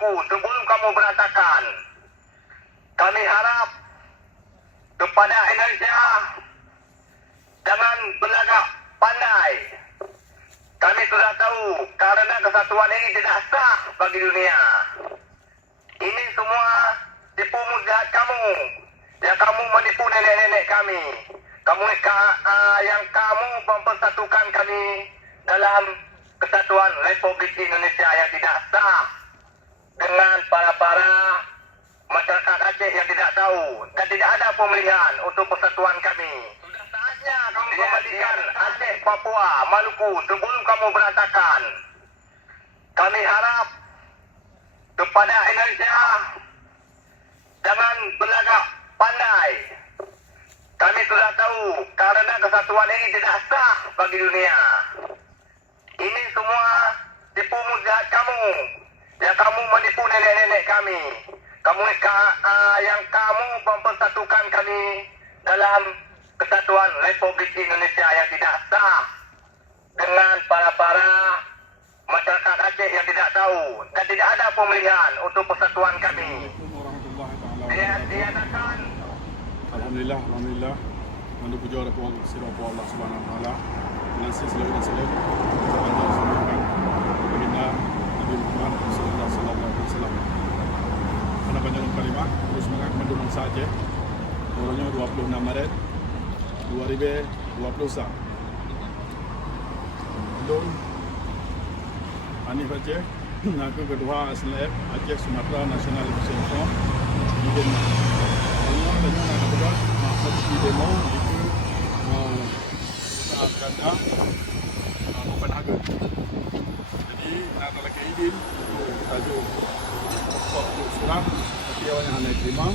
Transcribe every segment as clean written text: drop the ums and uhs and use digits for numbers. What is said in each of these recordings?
Maluku sebelum kamu berantakan. Kami harap kepada Indonesia jangan berlagak pandai. Kami sudah tahu kerana kesatuan ini tidak sah bagi dunia. Ini semua tipu muslihat kamu. Yang kamu menipu nenek-nenek kami. Yang kamu mempersatukan kami dalam kesatuan Republik Indonesia yang tidak sah dengan para masyarakat Aceh yang tidak tahu dan tidak ada pemilihan untuk persatuan kami. Sudah saatnya kamu kembalikan Aceh, Papua, Maluku sebelum kamu berantakan. Kami harap kepada Indonesia jangan berlagak pandai. Kami sudah tahu kerana kesatuan ini tidak sah bagi dunia. Ini semua tipu muslihat kamu. Yang kamu menipu nenek-nenek kami. Yang kamu mempersatukan kami dalam kesatuan Republik Indonesia yang tidak sah dengan para masyarakat Aceh yang tidak tahu dan tidak ada pemilihan untuk persatuan kami. Diadakan. Alhamdulillah, Mandu puja kepada Allah Subhanahu Wa Taala. Nasi selalu selalu. Baginda Nabi Muhammad Sallallahu Alaihi Wasallam. Pada panjang kalimah terus semangat Mandu Bangsa Aceh. Tanggalnya 26 Maret 2021. Mandu Hanif Aceh, Naku Kedua SLF Aceh Sumatera National Legislation Forum di Denmark. Ini tanya nak berbuat maksud di demo itu kerana Copenhagen. Jadi nak lagi izin untuk tajuk surat tapi awaknya hanya terima.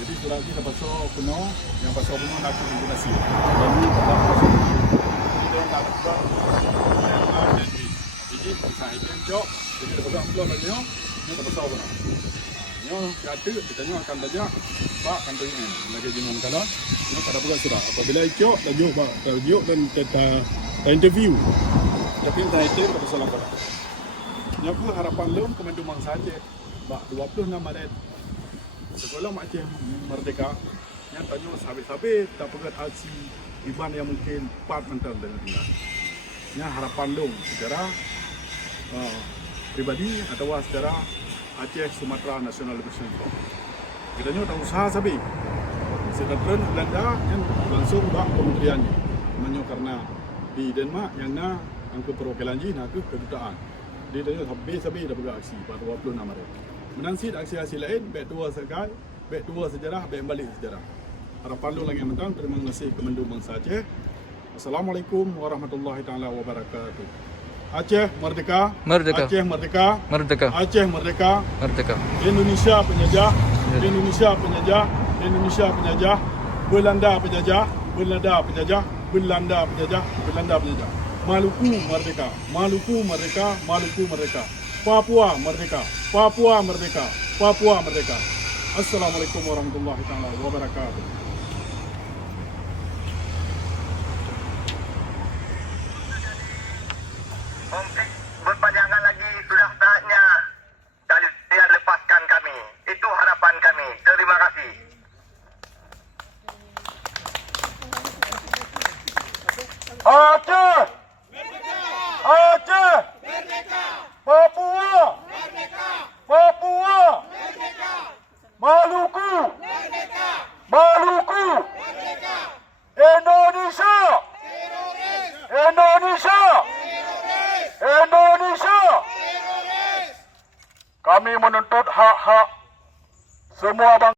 Jadi surat ini dah pasal penuh, yang pasal penuh nak kombinasi. Jadi pada pasal ini dia nak buat jadi bisa izin jok. Jadi dah pasal upload lagi ni dah pasal penuh. Kata kita akan belajar Pak kantor ini lagi jenang kalau pada buat surat apabila ikut tajuk dan kita interview tapi kita pada salah kata nyaku harapan lom Komando Bangsa Aceh 26 Maret sekolah Aceh Merdeka yang tanya sabit-sabit tak pegat aksi iban yang mungkin part mental dengan dia yang harapan lom secara pribadi atau secara Aceh Sumatera National Legislation Forum. Kita tahu usaha sabi. Sekretariat Belanda yang langsung bak kementeriannya. Namanya karena di Denmark yang angka perwakilan ji nak ke kedutaan. Dia tanya habis sabi dah bergerak aksi pada 26 Maret. Menansi aksi-aksi lain, baik dua sekai, baik dua sejarah, baik balik sejarah. Harapan lu lagi mentang. Terima kasih Komando Bangsa Aceh. Assalamualaikum warahmatullahi taala wabarakatuh. Aceh Merdeka, Merdeka. Aceh Merdeka, Merdeka. Aceh Merdeka, Merdeka. Indonesia penjajah, Indonesia penjajah, Indonesia penjajah. Belanda penjajah, Belanda penjajah, Belanda penjajah, Belanda penjajah. Maluku Merdeka, Maluku Merdeka, Maluku Merdeka. Papua Merdeka, Papua Merdeka, Papua Merdeka. Assalamualaikum warahmatullahi taala wabarakatuh. Konflik berpanjangan lagi, sudah saatnya kalian lepaskan kami. Itu harapan kami. Terima kasih. Aceh! Aceh! Papua! Papua! Maluku! Maluku! Indonesia! Indonesia! Indonesia. Kami menuntut hak-hak semua bangsa.